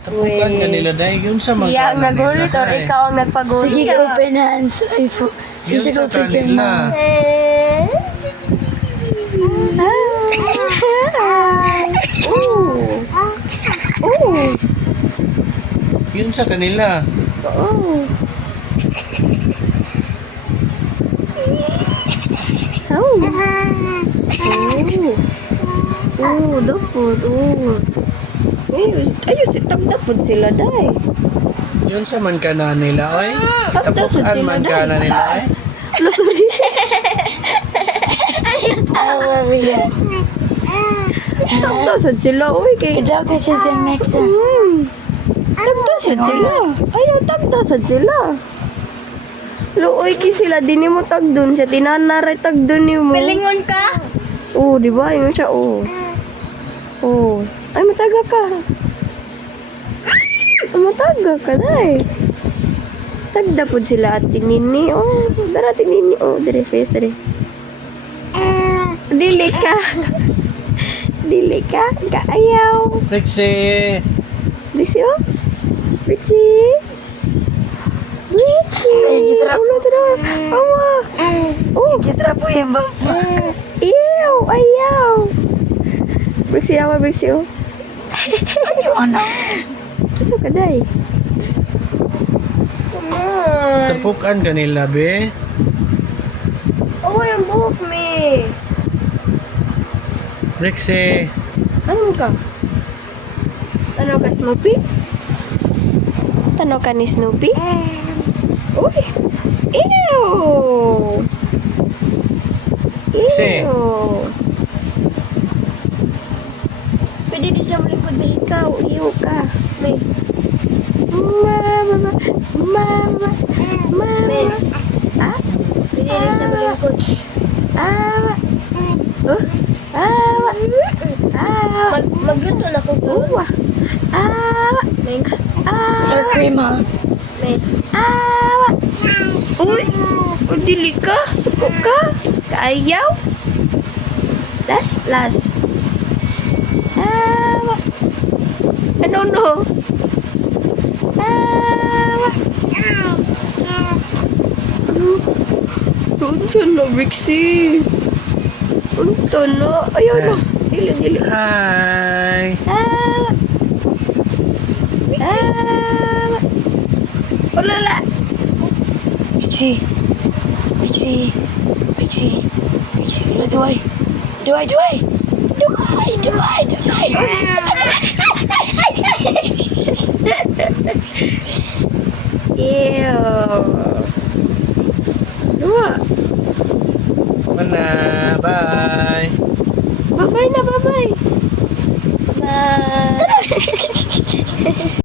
Tapukan nga nila dahil yun sa mga Siya ang nagulit or ikaw ang nagpagulit? Sige, open hands. Ay po. Yun Sige, sa open siya kanila. ma. Yun sa kanila. Oh. Oh. Oh, dapat. Oh. Ayos, tagdapod sila, day. Yun sa man ka na nila, oy. Tapos Tapukan sila man na. ka na nila, oy. Ano, sorry. Tagdasad sila, uy. Kadaw ka siya sa next. Tagdasad sila. Ayaw, tagdasad sila. Luoy ki sila, di mo tagdun siya. Tinanaray tagdun ni mo. Pilingon ka? Oo, di ba? Yung siya, oo. Oo. Ay, mataga ka. Mataga ka, day. Tagdapod sila at tinini. Oh, dara tinini. Oh, dire face, dire. Dili ka. Dili ka. Kaayaw. Rexy! Disi, oh. Pixie. Ay, gitra po. Ulo, tira. Awa. Oh, Gitra po yung bapa. ew. Ayaw. Pixie, awa, Pixie, oh. Ayaw na. Kasi ka, day. Come on. Tapukan ka nila, be. Oh, yung buhok, me. Rexy! Ano ka? Ano ka, Snoopy? Ano ka ni Snoopy? Uy! Ew! Kasi- Ew! Pwede di siya malikod na ikaw. Ew ka. May. Mama. Mama. Mama. Ah? Pwede di siya malikod. Awa. Oh? Awa. Awa. Magluto na ko. Awa. Awa. Awa. Sir Cream ha? Awa. Uy. O dili ka. Suko ka. Kaayaw. Last. Awa. Ano no? Awa. Runsan na, Brixie. Unto no. Ayaw no. Dili. Hi! Awa. Awa. Ulala. Pixie. Duay. Ew. Dua. Mana? Bye! Bye-bye na, bye-bye. Bye.